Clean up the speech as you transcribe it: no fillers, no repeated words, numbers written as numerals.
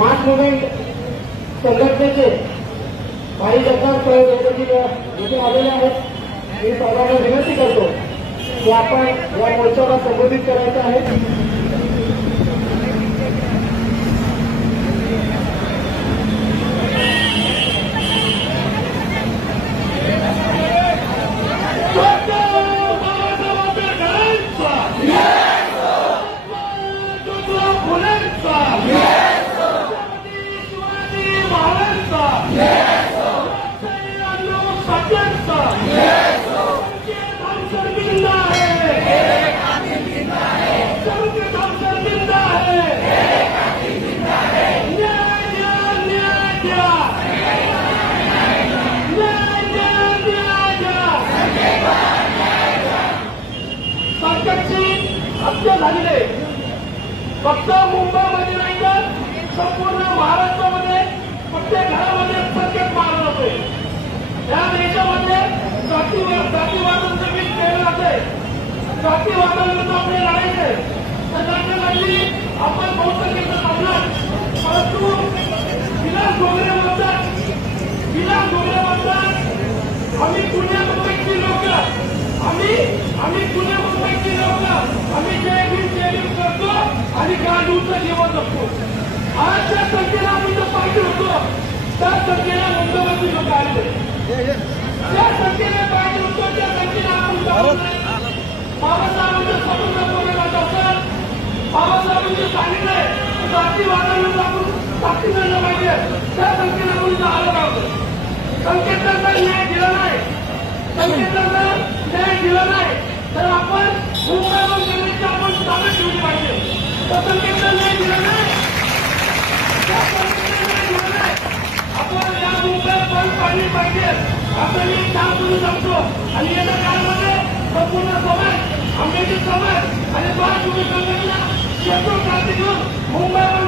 मास movement संघटनेचे काही जगताप येथे आलेले आहेत. मी सर्वांना विनंती करतो की आपण या मोर्चाला संबोधित करायचं आहे. हत्या झालेली आहे. फक्त मुंबईमध्ये नाही तर संपूर्ण महाराष्ट्रामध्ये प्रत्येक घरामध्ये संकेत मारला जातोय. या देशामध्ये जातीवादाचं बीज केलं जातंय. जातीवादाविरुद्ध आपले लढायचे तर त्याच्यासाठी आपण बहुसंख्येचं थांबणार. परंतु विलास डोंगरे म्हणतात आम्ही पुण्या मुंबईची लोक आम्ही पुणे मुंबईची लोक आम्ही जय भीम करतो आणि गांडूचं जीवन जगतो. आज त्या संख्येला आम्ही जर पाहिजे होतो त्या संख्येला मुंबईमध्ये लोक आले. त्या संख्येने पाहिजे होतो त्या संख्येला आपण बाबासाहेबांचं स्वतंत्र बोलत असतात. बाबासाहेबांनी सांगितलंय जातीवादाविरुद्ध आपण ताकद झालं पाहिजे. त्या संख्येला आपण आलं पाहिजे. संकेतांना न्याय दिला नाही. संकेतांना न्याय दिला नाही तर आपण मुंबईवर गेल्याची आपण ताब्यात ठेवली पाहिजे. तर संकेतांना न्याय दिला नाही आपण या मुंबईत बंद पाडली पाहिजे आपण मी काम करू शकतो. आणि येत्या काळामध्ये संपूर्ण समाज आंबेडकर समाज आणि बाळ तुम्ही संघटना शेतो क्रांती घेऊन मुंबईवर